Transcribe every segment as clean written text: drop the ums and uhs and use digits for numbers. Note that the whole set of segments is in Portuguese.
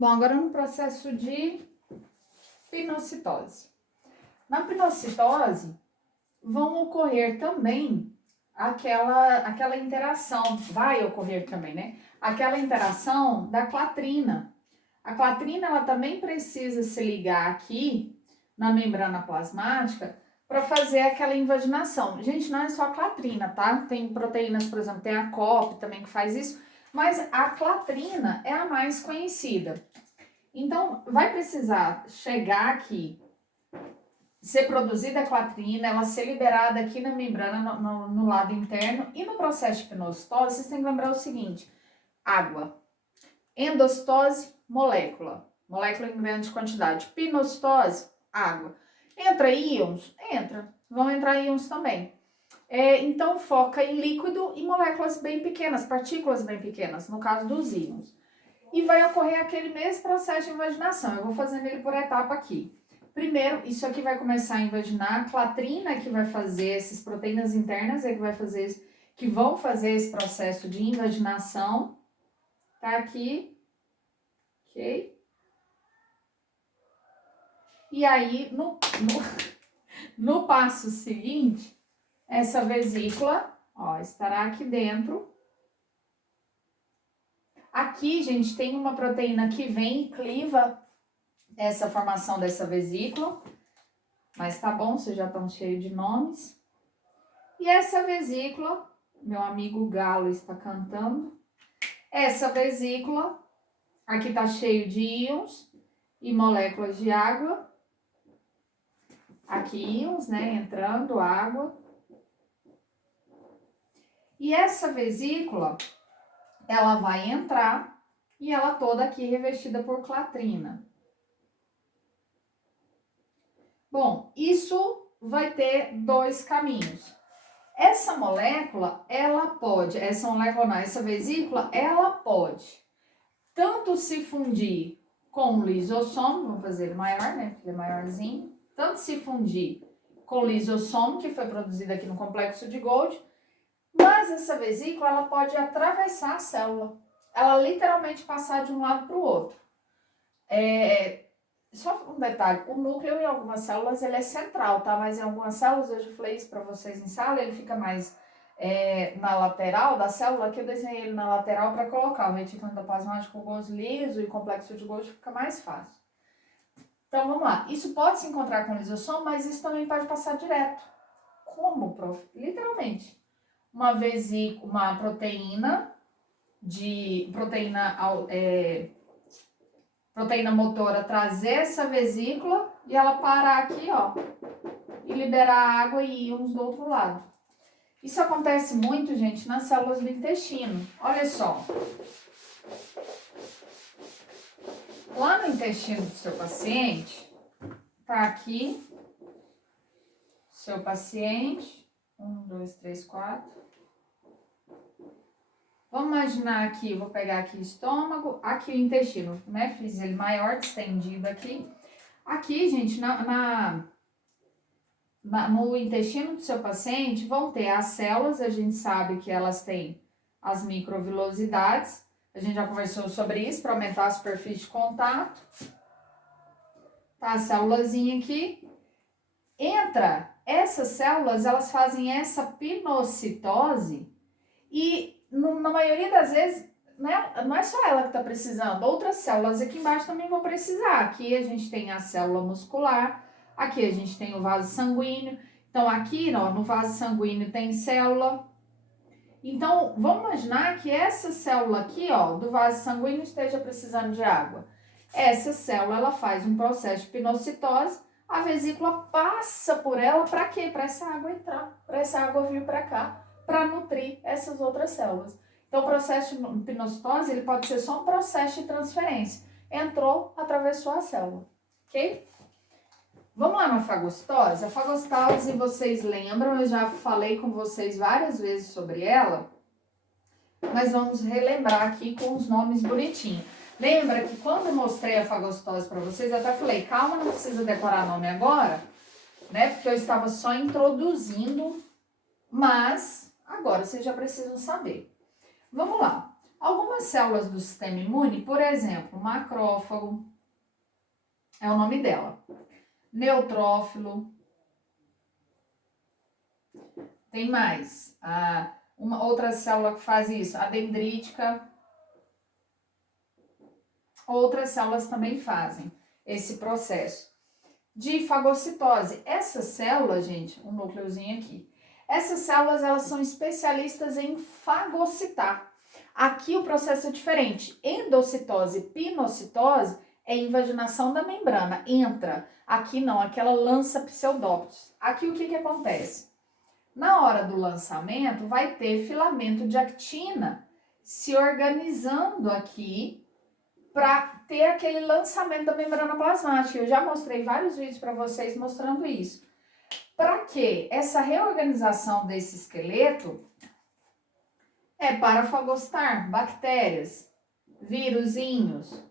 Bom, agora no processo de pinocitose. Na pinocitose, vão ocorrer também aquela interação, vai ocorrer também, né? Aquela interação da clatrina. A clatrina, ela também precisa se ligar aqui na membrana plasmática para fazer aquela invaginação. Gente, não é só a clatrina, tá? Tem proteínas, por exemplo, tem a COP também que faz isso, mas a clatrina é a mais conhecida. Então, vai precisar chegar aqui, ser produzida a clatrina, ela ser liberada aqui na membrana, no lado interno, e no processo de pinocitose, vocês têm que lembrar o seguinte: água, endocitose, molécula em grande quantidade, pinocitose, água. Entra íons? Entra, vão entrar íons também. Então, foca em líquido e moléculas bem pequenas, partículas bem pequenas, no caso dos íons. E vai ocorrer aquele mesmo processo de invaginação. Eu vou fazendo ele por etapa aqui. Primeiro, isso aqui vai começar a invaginar, a clatrina que vai fazer, essas proteínas internas que vão fazer esse processo de invaginação. Tá aqui, ok? E aí, no passo seguinte, essa vesícula, ó, estará aqui dentro. Aqui, gente, tem uma proteína que vem e cliva essa formação dessa vesícula, mas tá bom, vocês já estão cheios de nomes. E essa vesícula, meu amigo Galo está cantando, essa vesícula, aqui tá cheio de íons e moléculas de água. Aqui íons, né, entrando, água. E essa vesícula, ela vai entrar e ela toda aqui revestida por clatrina. Bom, isso vai ter dois caminhos. Essa molécula, essa vesícula, ela pode tanto se fundir com o lisossomo, vamos fazer ele maior, né, porque ele é maiorzinho, tanto se fundir com o lisossomo, que foi produzido aqui no complexo de Golgi, mas essa vesícula, ela pode atravessar a célula, ela literalmente passar de um lado para o outro. Só um detalhe, o núcleo em algumas células ele é central, tá? Mas em algumas células, eu já falei isso para vocês em sala, ele fica mais na lateral da célula. Aqui eu desenhei ele na lateral para colocar o retículo endoplasmático, o Golgi liso e o complexo de Golgi fica mais fácil. Então vamos lá, isso pode se encontrar com lisossomo, mas isso também pode passar direto. Como, prof? Literalmente. Uma proteína proteína motora trazer essa vesícula e ela parar aqui, ó, e liberar água e íons do outro lado. Isso acontece muito, gente, nas células do intestino. Olha só. Lá no intestino do seu paciente, tá aqui, seu paciente, 1, 2, 3, 4. Vamos imaginar aqui, vou pegar aqui o estômago, aqui o intestino, né? Fiz ele maior, distendido aqui. Aqui, gente, no intestino do seu paciente vão ter as células, a gente sabe que elas têm as microvilosidades, a gente já conversou sobre isso, para aumentar a superfície de contato. Tá a célulazinha aqui. Essas células, elas fazem essa pinocitose e na maioria das vezes, né, não é só ela que está precisando, outras células aqui embaixo também vão precisar. Aqui a gente tem a célula muscular, aqui a gente tem o vaso sanguíneo. Então aqui, ó, no vaso sanguíneo tem célula. Então vamos imaginar que essa célula aqui, ó, do vaso sanguíneo esteja precisando de água. Essa célula, ela faz um processo de pinocitose, a vesícula passa por ela para quê? Para essa água entrar, para essa água vir para cá, para nutrir essas outras células. Então, o processo de pinocitose, ele pode ser só um processo de transferência. Entrou, atravessou a célula, ok? Vamos lá na fagocitose? A fagocitose, vocês lembram, eu já falei com vocês várias vezes sobre ela, mas vamos relembrar aqui com os nomes bonitinhos. Lembra que quando eu mostrei a fagocitose para vocês, eu até falei, calma, não precisa decorar nome agora, né? Porque eu estava só introduzindo, mas agora vocês já precisam saber. Vamos lá. Algumas células do sistema imune, por exemplo, macrófago, é o nome dela, neutrófilo, tem mais, uma outra célula que faz isso, a dendrítica, outras células também fazem esse processo de fagocitose. Essas células, gente, um núcleozinho aqui, essas células, elas são especialistas em fagocitar. Aqui o processo é diferente. Endocitose e pinocitose é invaginação da membrana, entra. Aqui não, aqui ela lança pseudópodes. Aqui o que acontece? Na hora do lançamento, vai ter filamento de actina se organizando aqui para ter aquele lançamento da membrana plasmática. Eu já mostrei vários vídeos para vocês mostrando isso. Para quê? Essa reorganização desse esqueleto é para fagocitar bactérias, vírusinhos,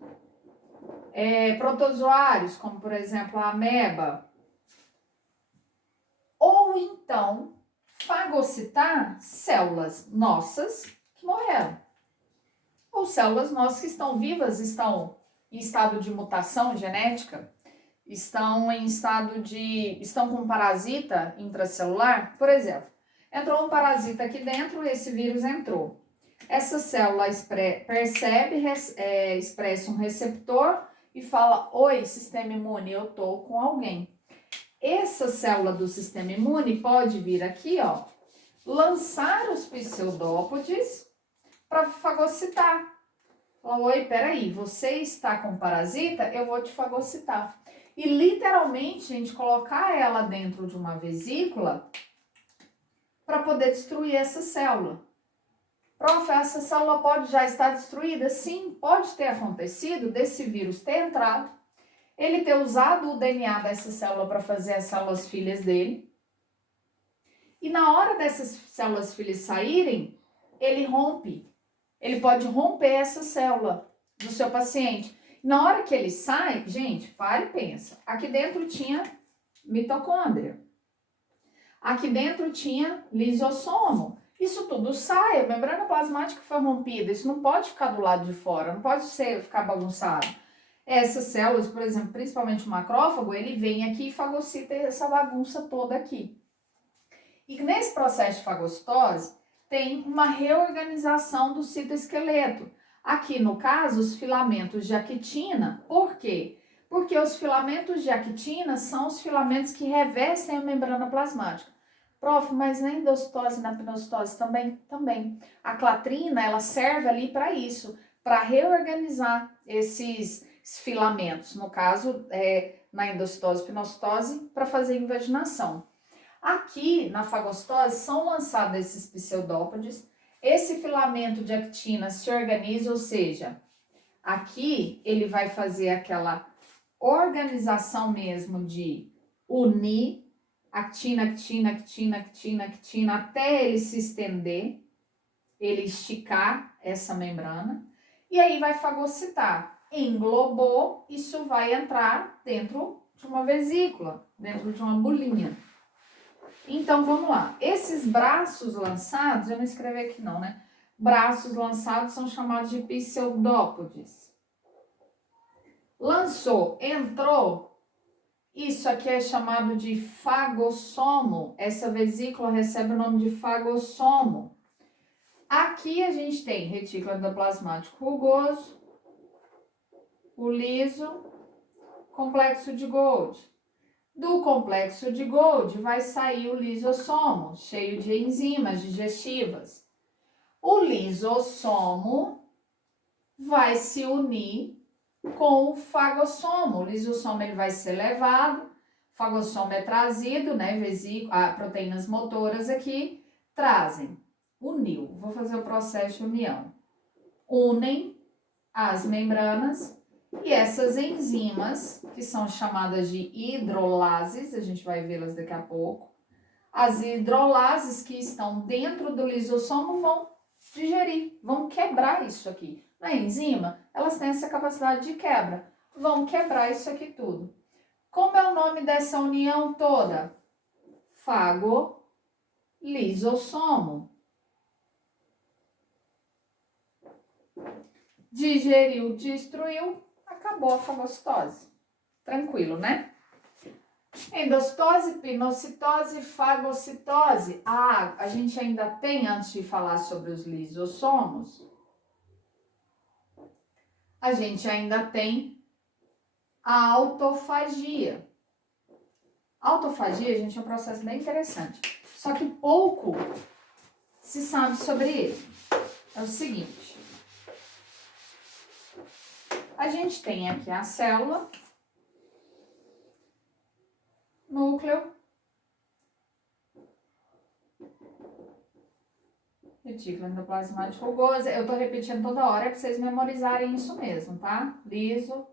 protozoários, como por exemplo a ameba, ou então fagocitar células nossas que morreram, ou células nossas que estão vivas, estão em estado de mutação genética, estão com parasita intracelular, por exemplo. Entrou um parasita aqui dentro, esse vírus entrou. Essa célula percebe, expressa um receptor e fala: oi, sistema imune, eu tô com alguém. Essa célula do sistema imune pode vir aqui, ó, lançar os pseudópodes para fagocitar. Fala: oi, peraí, você está com parasita? Eu vou te fagocitar. E literalmente, gente, colocar ela dentro de uma vesícula para poder destruir essa célula. Prof, essa célula pode já estar destruída? Sim, pode ter acontecido desse vírus ter entrado, ele ter usado o DNA dessa célula para fazer as células filhas dele, e na hora dessas células filhas saírem, ele pode romper essa célula do seu paciente. Na hora que ele sai, gente, para e pensa, aqui dentro tinha mitocôndria, aqui dentro tinha lisossomo. Isso tudo sai, a membrana plasmática foi rompida, isso não pode ficar do lado de fora, não pode ficar bagunçado. Essas células, por exemplo, principalmente o macrófago, ele vem aqui e fagocita essa bagunça toda aqui. E nesse processo de fagocitose, tem uma reorganização do citoesqueleto. Aqui, no caso, os filamentos de actina. Por quê? Porque os filamentos de actina são os filamentos que revestem a membrana plasmática. Prof, mas na endocitose e na pinocitose também? Também. A clatrina, ela serve ali para isso, para reorganizar esses filamentos. No caso, na endocitose e pinocitose, para fazer invaginação. Aqui, na fagocitose, são lançados esses pseudópodes. Esse filamento de actina se organiza, ou seja, aqui ele vai fazer aquela organização mesmo de unir actina, actina, actina, actina, actina, até ele se estender, ele esticar essa membrana, e aí vai fagocitar. Englobou, isso vai entrar dentro de uma vesícula, dentro de uma bolinha. Então, vamos lá. Esses braços lançados, eu não escrevi aqui não, né? Braços lançados são chamados de pseudópodes. Lançou, entrou, isso aqui é chamado de fagossomo. Essa vesícula recebe o nome de fagossomo. Aqui a gente tem retículo endoplasmático rugoso, o liso, complexo de Golgi. Do complexo de Golgi vai sair o lisossomo, cheio de enzimas digestivas. O lisossomo vai se unir com o fagossomo. O lisossomo ele vai ser levado, o fagossomo é trazido, né? Proteínas motoras aqui trazem, uniu. Vou fazer o processo de união. Unem as membranas e essas enzimas, que são chamadas de hidrolases, a gente vai vê-las daqui a pouco. As hidrolases que estão dentro do lisossomo vão digerir, vão quebrar isso aqui. Na enzima, elas têm essa capacidade de quebra, vão quebrar isso aqui tudo. Como é o nome dessa união toda? Fagolisossomo. digeriu, destruiu, acabou a fagocitose. Tranquilo, né? Endocitose, pinocitose, fagocitose. Ah, a gente ainda tem, antes de falar sobre os lisossomos, a gente ainda tem a autofagia. A autofagia, gente, é um processo bem interessante. Só que pouco se sabe sobre ele. É o seguinte. A gente tem aqui a célula, núcleo, retículo endoplasmático rugoso. Eu tô repetindo toda hora para vocês memorizarem isso mesmo, tá? Liso,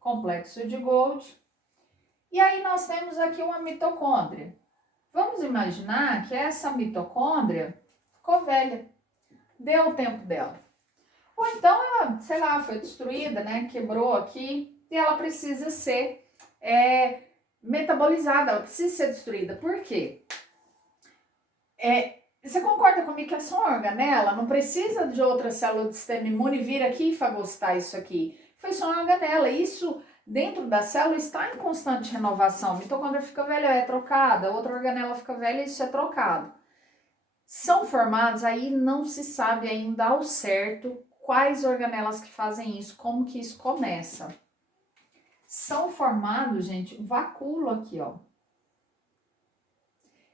complexo de Golgi. E aí nós temos aqui uma mitocôndria. Vamos imaginar que essa mitocôndria ficou velha, deu o tempo dela. Ou então ela, sei lá, foi destruída, né? Quebrou aqui e ela precisa ser metabolizada, ela precisa ser destruída. Por quê? Você concorda comigo que é só uma organela? Não precisa de outra célula do sistema imune vir aqui e fagocitar isso aqui. Foi só uma organela. Isso dentro da célula está em constante renovação. A mitocôndria fica velha, é trocada. Outra organela fica velha, isso é trocado. São formados, aí não se sabe ainda ao certo quais organelas que fazem isso, como que isso começa. São formados, gente, vacúolo aqui, ó.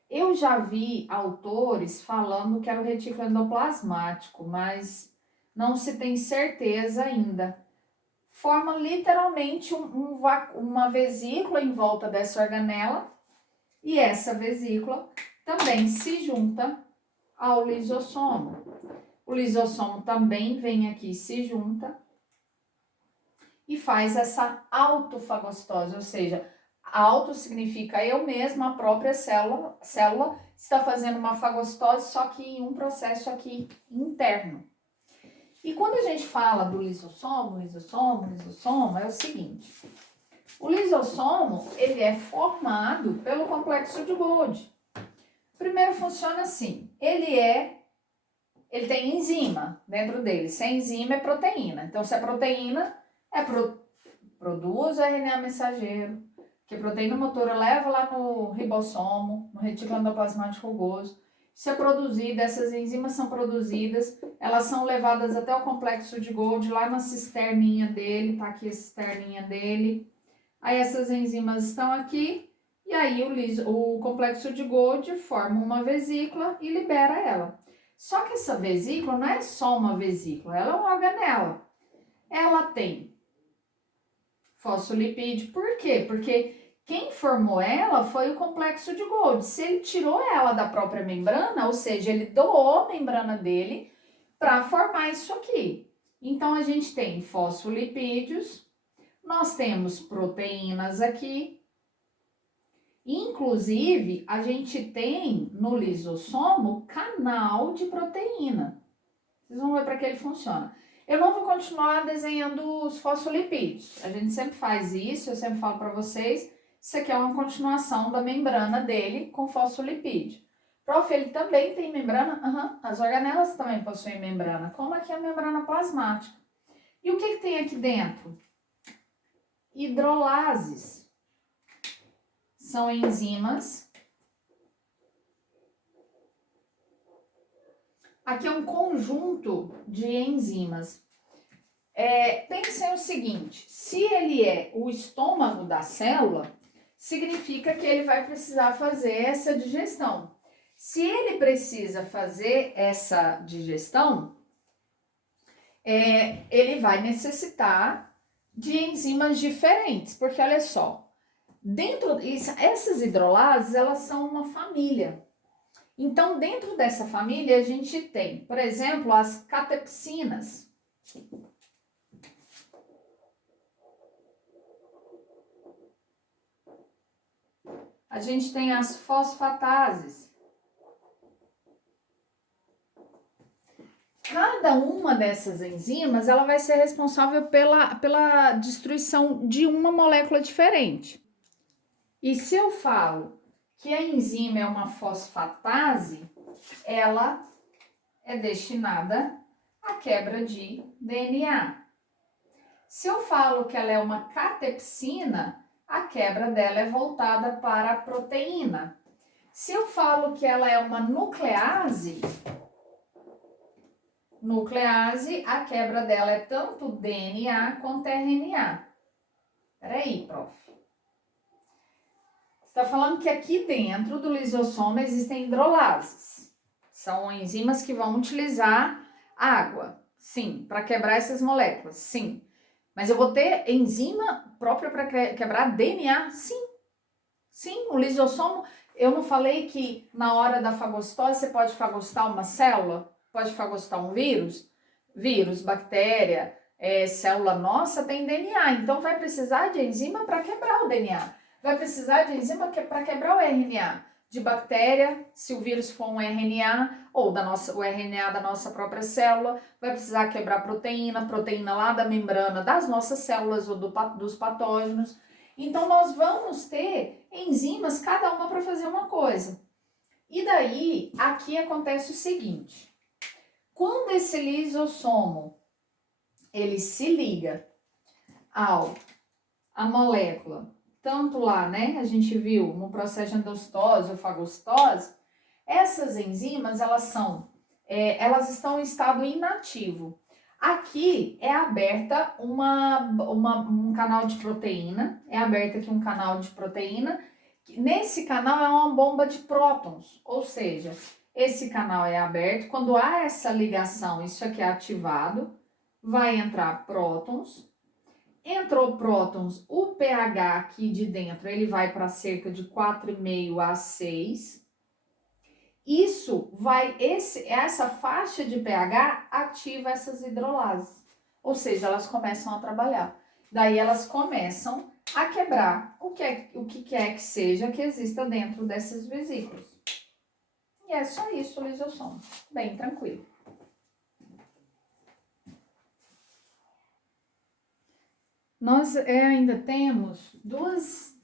Eu já vi autores falando que era o retículo endoplasmático, mas não se tem certeza ainda. Forma literalmente uma vesícula em volta dessa organela e essa vesícula também se junta ao lisossomo. O lisossomo também vem aqui, se junta e faz essa autofagocitose, ou seja, auto significa eu mesma, a própria célula está fazendo uma fagocitose, só que em um processo aqui interno. E quando a gente fala do lisossomo, é o seguinte, o lisossomo, ele é formado pelo complexo de Golgi. Primeiro funciona assim, ele tem enzima dentro dele, se é enzima é proteína, então se é proteína, produz o RNA mensageiro, que a proteína motora leva lá no ribossomo, no retículo endoplasmático rugoso. Isso é produzido, essas enzimas são produzidas, elas são levadas até o complexo de Golgi, lá na cisterninha dele, tá aqui a cisterninha dele. Aí essas enzimas estão aqui, e aí o complexo de Golgi forma uma vesícula e libera ela. Só que essa vesícula não é só uma vesícula, ela é uma organela. Ela tem fosfolipídio, por quê? Porque quem formou ela foi o complexo de Golgi. Se ele tirou ela da própria membrana, ou seja, ele doou a membrana dele para formar isso aqui. Então, a gente tem fosfolipídios, nós temos proteínas aqui, inclusive, a gente tem no lisossomo canal de proteína. Vocês vão ver para que ele funciona. Eu não vou continuar desenhando os fosfolipídios. A gente sempre faz isso, eu sempre falo para vocês. Isso aqui é uma continuação da membrana dele com fosfolipídio. Prof, ele também tem membrana? As organelas também possuem membrana, como aqui a membrana plasmática. E o que tem aqui dentro? Hidrolases. São enzimas. Aqui é um conjunto de enzimas. Pensem o seguinte, se ele é o estômago da célula, significa que ele vai precisar fazer essa digestão. Se ele precisa fazer essa digestão, ele vai necessitar de enzimas diferentes, porque olha só, essas hidrolases, elas são uma família. Então, dentro dessa família, a gente tem, por exemplo, as catepsinas. A gente tem as fosfatases. Cada uma dessas enzimas, ela vai ser responsável pela destruição de uma molécula diferente. E se eu falo que a enzima é uma fosfatase, ela é destinada à quebra de DNA. Se eu falo que ela é uma catepsina, a quebra dela é voltada para a proteína. Se eu falo que ela é uma nuclease, a quebra dela é tanto DNA quanto RNA. Peraí, prof. Você está falando que aqui dentro do lisossomo existem hidrolases. São enzimas que vão utilizar água, sim, para quebrar essas moléculas, sim. Mas eu vou ter enzima própria para quebrar DNA? Sim. Sim, o lisossomo, eu não falei que na hora da fagostose você pode fagostar uma célula? Pode fagostar um vírus? Vírus, bactéria, célula nossa tem DNA, então vai precisar de enzima para quebrar o DNA. Vai precisar de enzima para quebrar o RNA. De bactéria, se o vírus for um RNA, ou o RNA da nossa própria célula, vai precisar quebrar proteína lá da membrana das nossas células ou dos patógenos. Então, nós vamos ter enzimas, cada uma para fazer uma coisa. E daí, aqui acontece o seguinte. Quando esse lisossomo, ele se liga à molécula, tanto lá, né, a gente viu no processo de endostose ou fagostose, essas enzimas, elas estão em estado inativo. Aqui é aberta um canal de proteína, Nesse canal é uma bomba de prótons, ou seja, esse canal é aberto. Quando há essa ligação, isso aqui é ativado, vai entrar prótons. Entrou prótons, o pH aqui de dentro, ele vai para cerca de 4,5 a 6. Essa faixa de pH ativa essas hidrolases, ou seja, elas começam a trabalhar. Daí elas começam a quebrar o que quer que seja que exista dentro dessas vesículas. E é só isso o lisossomo, bem tranquilo. Nós ainda temos duas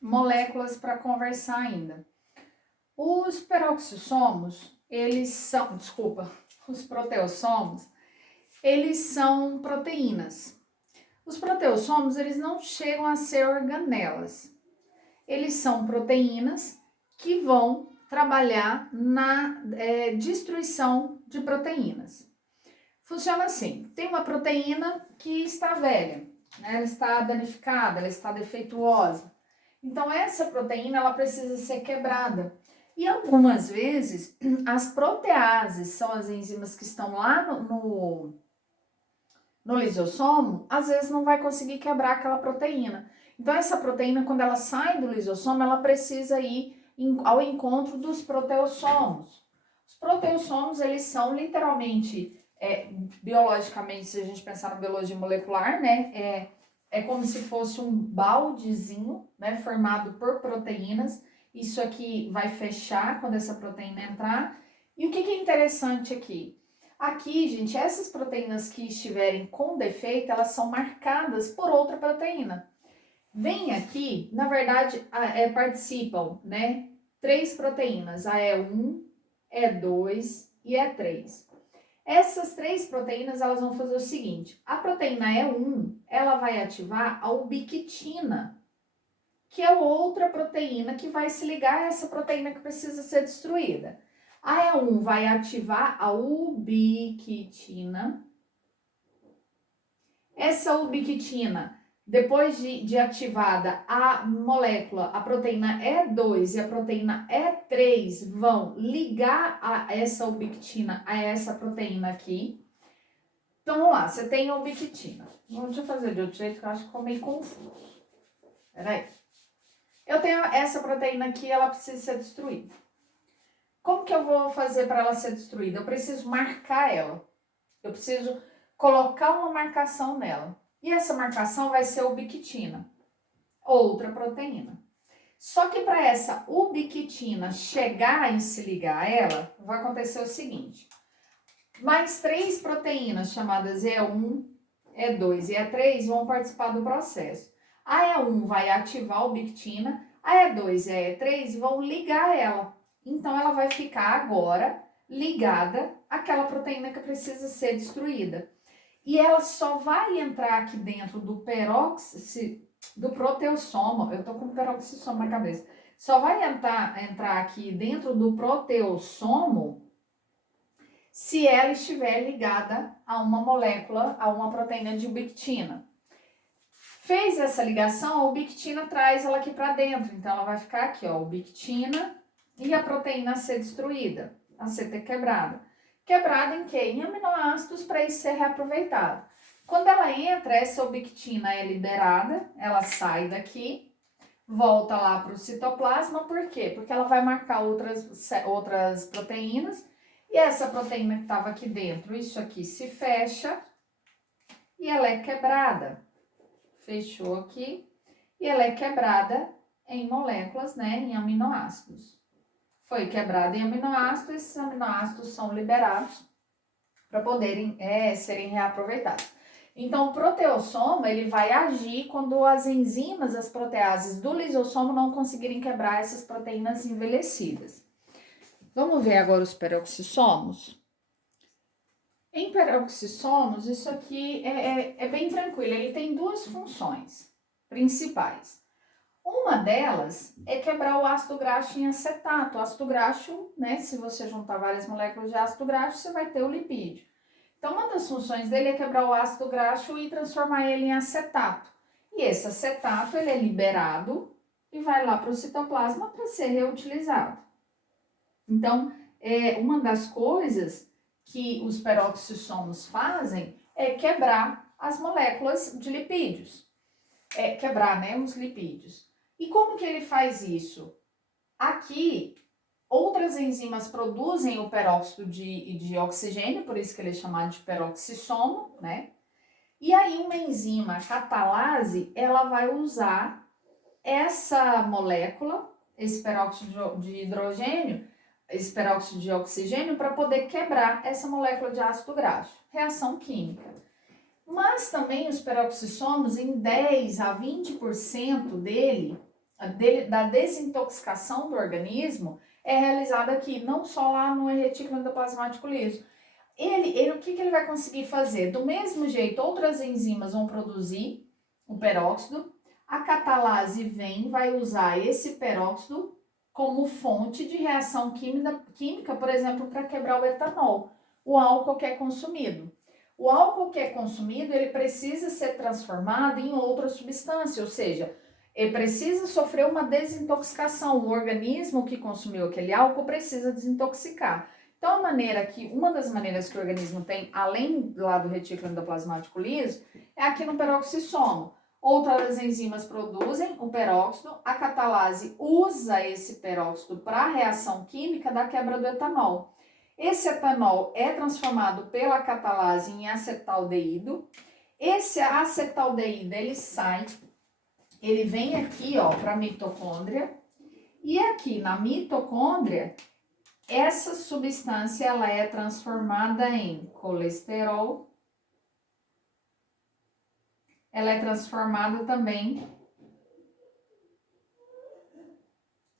moléculas para conversar ainda. Os peroxissomos, os proteossomos, eles são proteínas. Os proteossomos, eles não chegam a ser organelas. Eles são proteínas que vão trabalhar na destruição de proteínas. Funciona assim, tem uma proteína que está velha, né? Ela está danificada, ela está defeituosa. Então, essa proteína, ela precisa ser quebrada. E algumas vezes, as proteases, são as enzimas que estão lá no lisossomo, às vezes não vai conseguir quebrar aquela proteína. Então, essa proteína, quando ela sai do lisossomo, ela precisa ir ao encontro dos proteossomos. Os proteossomos, eles são literalmente, biologicamente, se a gente pensar na biologia molecular, né, é como se fosse um baldezinho, né, formado por proteínas. Isso aqui vai fechar quando essa proteína entrar. E o que é interessante aqui? Aqui, gente, essas proteínas que estiverem com defeito, elas são marcadas por outra proteína. Vem aqui, na verdade, participam, né, 3 proteínas, a E1, E2 e E3. Essas 3 proteínas, elas vão fazer o seguinte, a proteína E1, ela vai ativar a ubiquitina, que é outra proteína que vai se ligar a essa proteína que precisa ser destruída. A E1 vai ativar a ubiquitina. Essa ubiquitina, depois de ativada a molécula, a proteína E2 e a proteína E3 vão ligar essa ubiquitina a essa proteína aqui. Então, vamos lá, você tem a ubiquitina. Deixa eu fazer de outro jeito que eu acho que ficou meio confuso. Peraí. Eu tenho essa proteína aqui, ela precisa ser destruída. Como que eu vou fazer para ela ser destruída? Eu preciso marcar ela. Eu preciso colocar uma marcação nela. E essa marcação vai ser a ubiquitina, outra proteína. Só que para essa ubiquitina chegar e se ligar a ela, vai acontecer o seguinte. Mais 3 proteínas chamadas E1, E2 e E3 vão participar do processo. A E1 vai ativar a ubiquitina, a E2 e a E3 vão ligar ela. Então, ela vai ficar agora ligada àquela proteína que precisa ser destruída. E ela só vai entrar aqui dentro do do proteossomo, eu tô com peroxissomo na cabeça, só vai entrar aqui dentro do proteossomo se ela estiver ligada a uma molécula, a uma proteína de ubiquitina. Fez essa ligação, a ubiquitina traz ela aqui para dentro, então ela vai ficar aqui, ó, ubiquitina e a proteína a ser destruída, a ser quebrada. Quebrada em quê? Em aminoácidos para isso ser reaproveitado. Quando ela entra, essa ubiquitina é liberada, ela sai daqui, volta lá para o citoplasma, por quê? Porque ela vai marcar outras proteínas e essa proteína que estava aqui dentro, isso aqui se fecha e ela é quebrada. Fechou aqui e ela é quebrada em moléculas, né, em aminoácidos. Foi quebrada em aminoácidos, esses aminoácidos são liberados para poderem serem reaproveitados. Então, o proteossomo, ele vai agir quando as enzimas, as proteases do lisossomo não conseguirem quebrar essas proteínas envelhecidas. Vamos ver agora os peroxissomos? Em peroxissomos, isso aqui é bem tranquilo, ele tem duas funções principais. Uma delas é quebrar o ácido graxo em acetato. O ácido graxo, né, se você juntar várias moléculas de ácido graxo, você vai ter o lipídio. Então, uma das funções dele é quebrar o ácido graxo e transformar ele em acetato. E esse acetato, ele é liberado e vai lá para o citoplasma para ser reutilizado. Então, uma das coisas que os peroxissomos fazem é quebrar as moléculas de lipídios. Quebrar, né, os lipídios. E como que ele faz isso? Aqui, outras enzimas produzem o peróxido de oxigênio, por isso que ele é chamado de peroxissomo, né? E aí uma enzima catalase, ela vai usar essa molécula, esse peróxido de hidrogênio, esse peróxido de oxigênio, para poder quebrar essa molécula de ácido graxo. Reação química. Mas também os peroxissomos, em 10 a 20% da desintoxicação do organismo, é realizada aqui, não só lá no retículo endoplasmático liso. O que ele vai conseguir fazer? Do mesmo jeito, outras enzimas vão produzir o peróxido, a catalase vai usar esse peróxido como fonte de reação química, por exemplo, para quebrar o etanol, o álcool que é consumido. O álcool que é consumido, ele precisa ser transformado em outra substância, ou seja, ele precisa sofrer uma desintoxicação. O organismo que consumiu aquele álcool precisa desintoxicar. Então, uma das maneiras que o organismo tem, além lá do retículo endoplasmático liso, é aqui no peroxissomo. Outras enzimas produzem o peróxido, a catalase usa esse peróxido para a reação química da quebra do etanol. Esse etanol é transformado pela catalase em acetaldeído. Esse acetaldeído, ele sai, ele vem aqui, ó, para a mitocôndria. E aqui na mitocôndria, essa substância, ela é transformada em colesterol. Ela é transformada também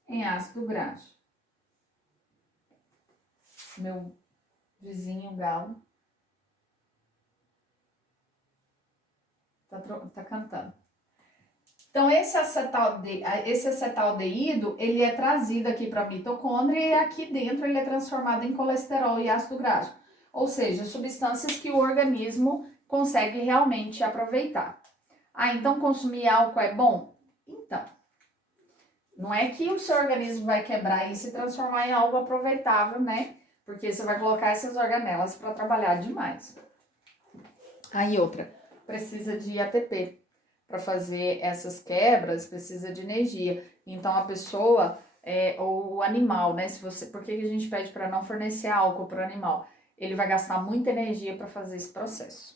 em ácido graxo. Meu vizinho galo tá cantando. Então, esse acetaldeído, ele é trazido aqui para a mitocôndria e aqui dentro ele é transformado em colesterol e ácido graxo. Ou seja, substâncias que o organismo consegue realmente aproveitar. Então consumir álcool é bom? Então, não é que o seu organismo vai quebrar e se transformar em algo aproveitável, né? Porque você vai colocar essas organelas para trabalhar demais. Aí outra, precisa de ATP. Para fazer essas quebras, precisa de energia. Então, a pessoa, ou o animal, né? Por que a gente pede para não fornecer álcool para o animal? Ele vai gastar muita energia para fazer esse processo.